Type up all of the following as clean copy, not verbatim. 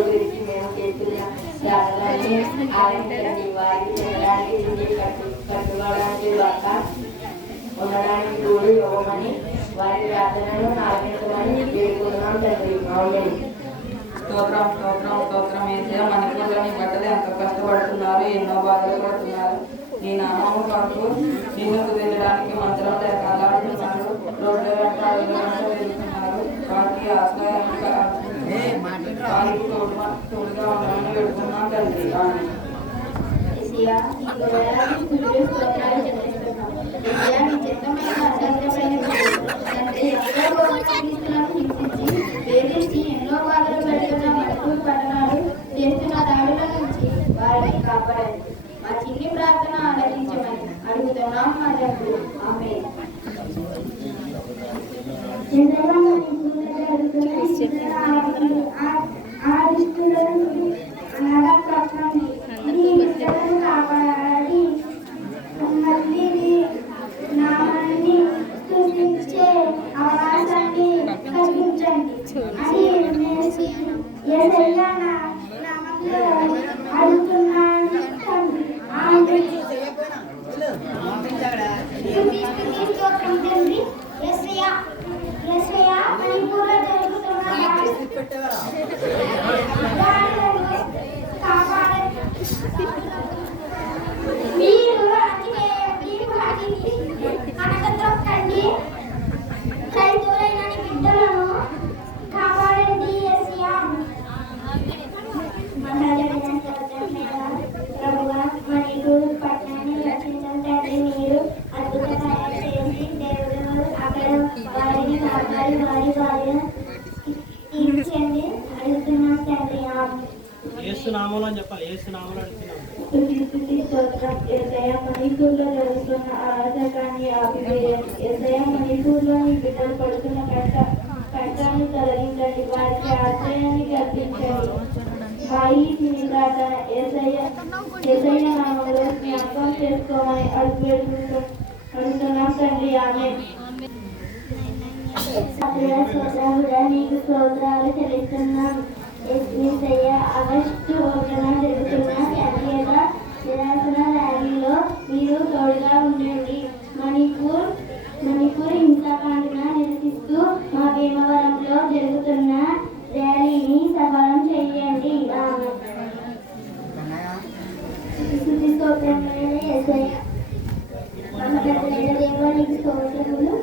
గురించి మేము చేస్తున్న ప్రార్థనని ఆలకించండి. వారికి తినడానికి కట్టుకోవడానికి ద్వారా ఉండడానికి గూడు ఇవ్వమని వారి ప్రార్థనను ఆలకించమని వేడుకుంటున్నాం తండ్రి. ఆమేన్. స్తోత్రం స్తోత్రం స్తోత్రం. ఏసయ్య మణిపూర్లో నీ బిడ్డలు ఎంతో కష్టపడుతున్నారు, ఎన్నో బాధలు పడుతున్నారు. నీ నామం కొరకు నిన్ను కుదిరడానికి మంత్రం లేక అల్లాడుతున్నారు. రోడ్ల వెంట అడుగుల వెంట వెళ్తున్నారు. వారికి ఆశ్రయంగా వారికి తోడుగా ఉండమని పెడుతున్నాం తండ్రి. ఎన్నో బాధలు పెడుతున్న మణిపూర్ పట్టణాలు చేస్తున్న దాడుల నుంచి వారిని కాపాడండి. మా చిన్ని ప్రార్థన ఆలకించమని అడుగుతున్నాం మా తండ్రి. ఆమేన్. కాపాడాలి నామాన్ని స్తుతించే అవకాశాన్ని కలిగించండి అని యేసయ్య నామములో అడుగుతున్నాను తండ్రి. ఆమేన్. యేసయ్య మణిపూర్లో జరుగుతున్న కాపాడండి. మీరు అనగద్రొక్కండి. రైతులైన బిడ్డలను కాపాడండి. యేసయ్య ప్రభువా మణిపూర్ పట్టణాన్ని రక్షించండి. మీరు అద్భుత కార్యాలు చేసి దేవుడు అక్కడ వారిని కాపాడి వారి భార్య ఇచ్చండి అడుగుతున్నాం తండ్రి. మణిపూర్లో జరుగుతున్న అరాచకాన్ని ఆపివేయండి. యేసయ్య మణిపూర్లో నీ బిడ్డలు పడుతున్న కష్టాన్ని తొలగించండి. వారికి ఆశ్రయాన్ని కల్పించండి. వాయి తిని ప్రార్థన యేసయ్య నామములో జ్ఞాపకం చేసుకోమని అడుగుతున్నాం తండ్రి. ఆమేన్. నీకు స్తోత్రాలు చెల్లిస్తున్నాం. ఆగస్టు 1న జరుగుతున్న జాతీయత నిరాశన ర్యాలీలో మీరు తోడుగా ఉండండి. మణిపూర్ హింసాకాండన నిరసిస్తూ మా భీమవరంలో జరుగుతున్న ర్యాలీని సఫలం చేయండి. స్తోత్రమైన యేసయ్య దేవునికి స్తోత్రములు.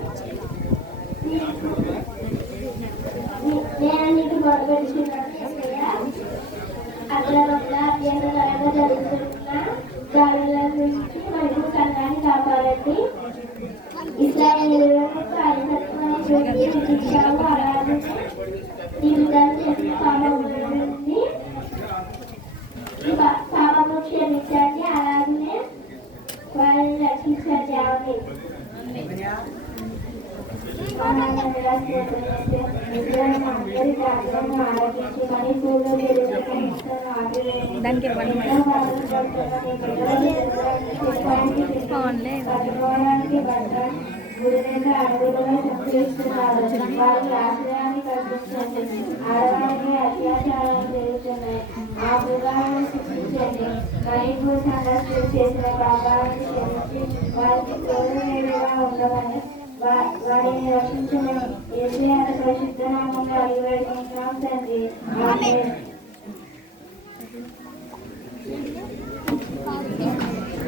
నేను నీకు బలపరుచున్నాను అగ్రవంగా అత్యంతకరంగా జరుగుతున్న దాడుల నుంచి మణిపూర్ సంఘాన్ని కాపాడండి. ఇశ్రాయేలీయులకు కార్యకర్తలను చూపించావు. అలాగే జీవితాలు చేసిన పాపము క్షమించండి. అలాగే వారిని రక్షించండి. ఆమేన్. దానికి గుడిని అడుగులో సంస్కరిస్తున్నారు. వారికి ఆశ్రయాన్ని కల్పించండి. ఆడవారికి అత్యాచారాలు జరుగుతున్నాయి. ఆ మృగాలను శిక్షించండి. మణిపూర్ సంఘర్షణ చేసిన పాపాలను క్షమించి వారికి తోడు నీడగా ఉండమని వారిని రక్షించమని యేసయ్య పరిశుద్ధ నామములో అడిగి వేడుకుంటున్నాం తండ్రి. ఆమేన్.